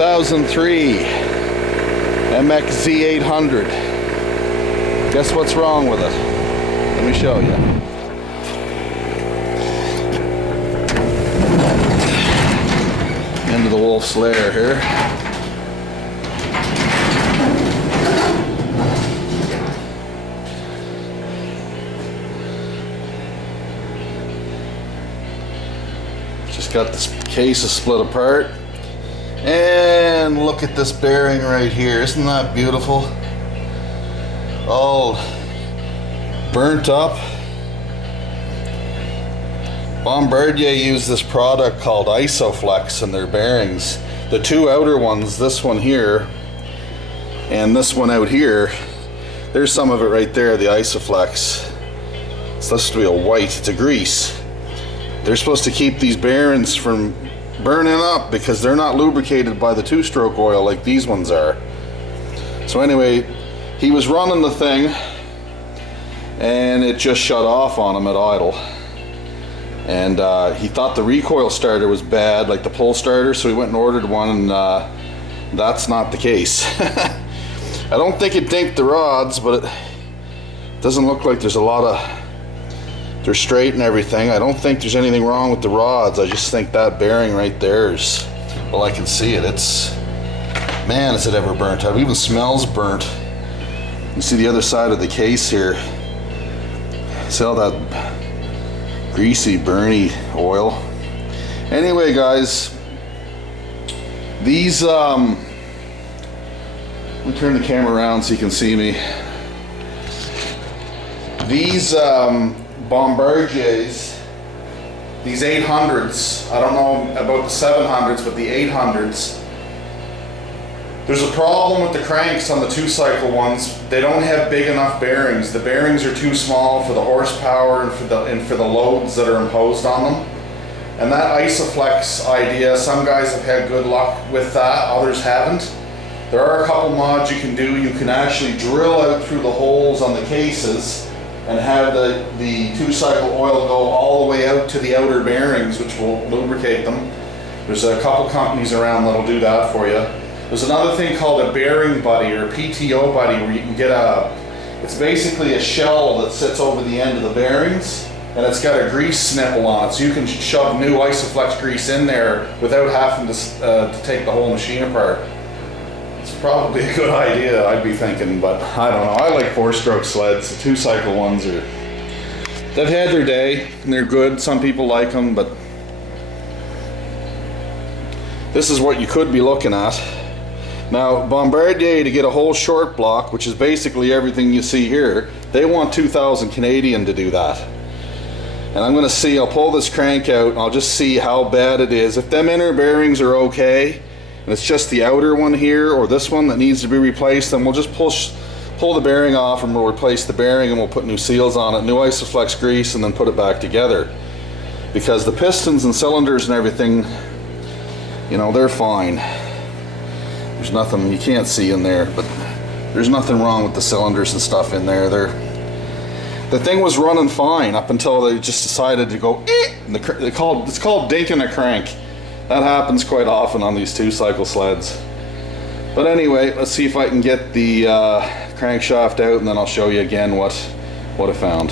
2003 MXZ 800. Guess what's wrong with it? Let me show you. Into the wolf's lair here. Just got this case split apart. And look at this bearing right here. Isn't that beautiful? All burnt up. Bombardier used this product called Isoflex in their bearings. The two outer ones, this one here and this one out here, there's some of it right there, the Isoflex. It's supposed to be a white, it's a grease. They're supposed to keep these bearings from burning up because they're not lubricated by the two-stroke oil like these ones are. So anyway, he was running the thing and it just shut off on him at idle. And he thought the recoil starter was bad, like the pull starter, so he went and ordered one, and that's not the case. I don't think it dinked the rods, but it doesn't look like there's a lot of... They're straight and everything. I don't think there's anything wrong with the rods. I just think that bearing right there is... Well, I can see it. It's... Man, is it ever burnt out. It even smells burnt. You see the other side of the case here. See all that greasy, burny oil. Anyway, guys, these let me turn the camera around so you can see me. These Bombardiers, these 800s, I don't know about the 700s, but the 800s, there's a problem with the cranks on the two-cycle ones. They don't have big enough bearings. The bearings are too small for the horsepower and for the loads that are imposed on them. And that Isoflex idea, some guys have had good luck with that, others haven't. There are a couple mods you can do. You can actually drill out through the holes on the cases and have the two-cycle oil go all the way out to the outer bearings, which will lubricate them. There's a couple companies around that'll do that for you. There's another thing called a bearing buddy or PTO buddy where you can get it's basically a shell that sits over the end of the bearings and it's got a grease snipple on it, so you can shove new Isoflex grease in there without having to take the whole machine apart. It's probably a good idea, I'd be thinking, but I don't know. I like four-stroke sleds. The two-cycle ones they've had their day and they're good. Some people like them, but this is what you could be looking at. Now, Bombardier, to get a whole short block, which is basically everything you see here, they want 2,000 Canadian to do that. And I'm going to see, I'll pull this crank out and I'll just see how bad it is. If them inner bearings are okay, and it's just the outer one here or this one that needs to be replaced, then we'll just pull the bearing off and we'll replace the bearing and we'll put new seals on it, new Isoflex grease, and then put it back together. Because the pistons and cylinders and everything, you know, they're fine. There's nothing you can't see in there, but there's nothing wrong with the cylinders and stuff in there. The thing was running fine up until they just decided to go and it's called dinking a crank. That happens quite often on these two-cycle sleds. But anyway, let's see if I can get the crankshaft out and then I'll show you again what I found.